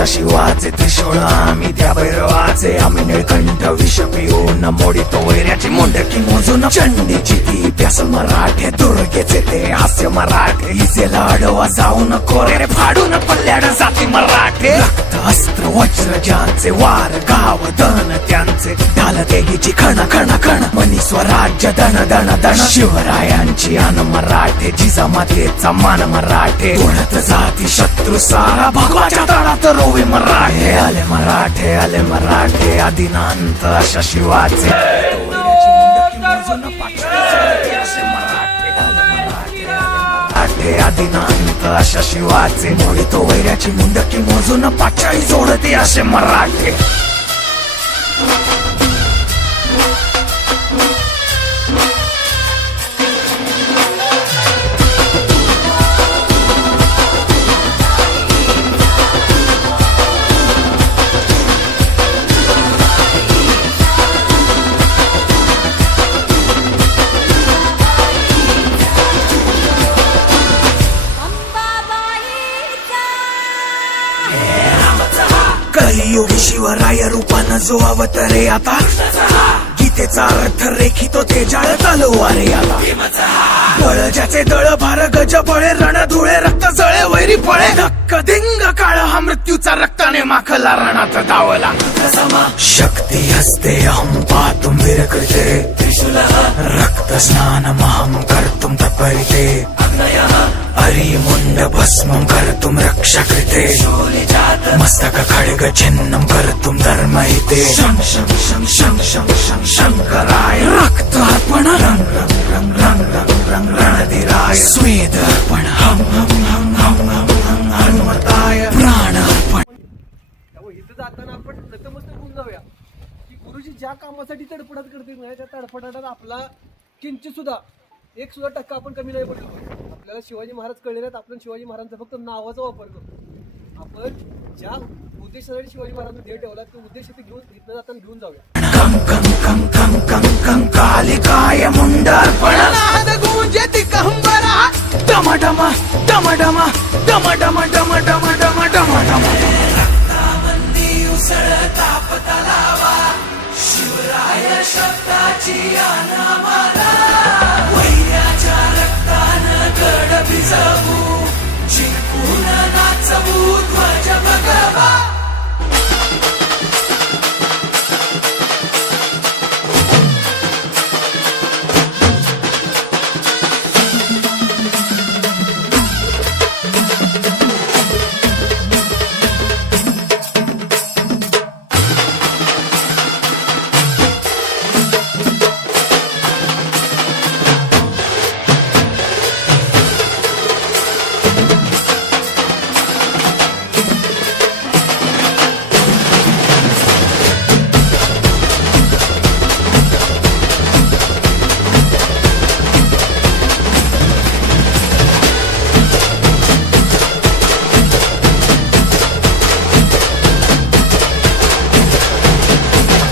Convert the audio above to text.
अशा शिवाचे त्रिशूळ आम्ही त्या भैरवाचे आम्ही निळकंठ विष पिऊन मोडितो वैऱ्याची मुंडकी मोजून चंडीची ती प्यासल मराठे दुर्गेचे ते हास्य मराठे हिचे लाडवा जाऊन कोरे फाडून पल्ल्याड जाती मराठे रक्त अस्त्र वज्र ज्यांचे वार गाव दन त्यांचे ढाल देगीची खण खण खण मनी स्वराज्य दन दन दन शिवरायांची अन मराठे जिजामातेचा मान मराठे ओढत जाती शत्रू सारा भगवाच्या तळात रोवे मराठे आले मराठे आले मराठे आदिनांत अशा शिवाचे आदिनांत अशा शिवाचे मोडितो वैऱ्याची मुंडकी मोजून पाचाळी जोडते असे मराठे कलियुगी शिवराय रूपानं जो अवतरे आता गीतेचा अर्थ रेखितो ते जाळ तलवारे आला बळ ज्याचे दळ भार गज बळे रण धुळे रक्त जळे वैरी पळे धक्क दिंग काळ हा मृत्यूचा रक्ताने माखला रणात धावला शक्ती हस्ते अहं पातुम विरकृते रक्त स्नान महं कर्तुम तत्परिते हरि मुंड भस्मं कर्तुम रक्षा कृते मस्तक खड्ग छिन्नं कर्तुम धर्महिते शं शं शं शं शं शं शंकराय रक्त अर्पण रंग रंग रंग रंग रंग रंग रणधीराय स्वेद अर्पण हम हम हम हम हम हम हनुमताय प्राण अर्पण. इथं जाताना आपण नतमस्तक होऊन जाऊया की गुरुजी ज्या कामासाठी तडफडाट करतील ना त्या तडफडाटात आपला किंचित सुद्धा एक सुद्धा टक्का आपण कमी नाही पडलो. आपल्याला शिवाजी महाराज कळले नाहीत. आपण शिवाजी महाराजांचा फक्त नावाचा वापर करतो. आपण ज्या उद्देशासाठी शिवाजी महाराजांनी ध्येय ठेवला तो उद्देश इथे घेऊन इथं जाताना घेऊन जाऊया. कं कं कं कं कं कं कालिकाय मुंडार्पण नाद गूंजे दिगंबरा डम डम डम डम डम डम डम डम डम डम डम रक्तामंदी उसळता पतलावा शिवराय शब्दाची अनामा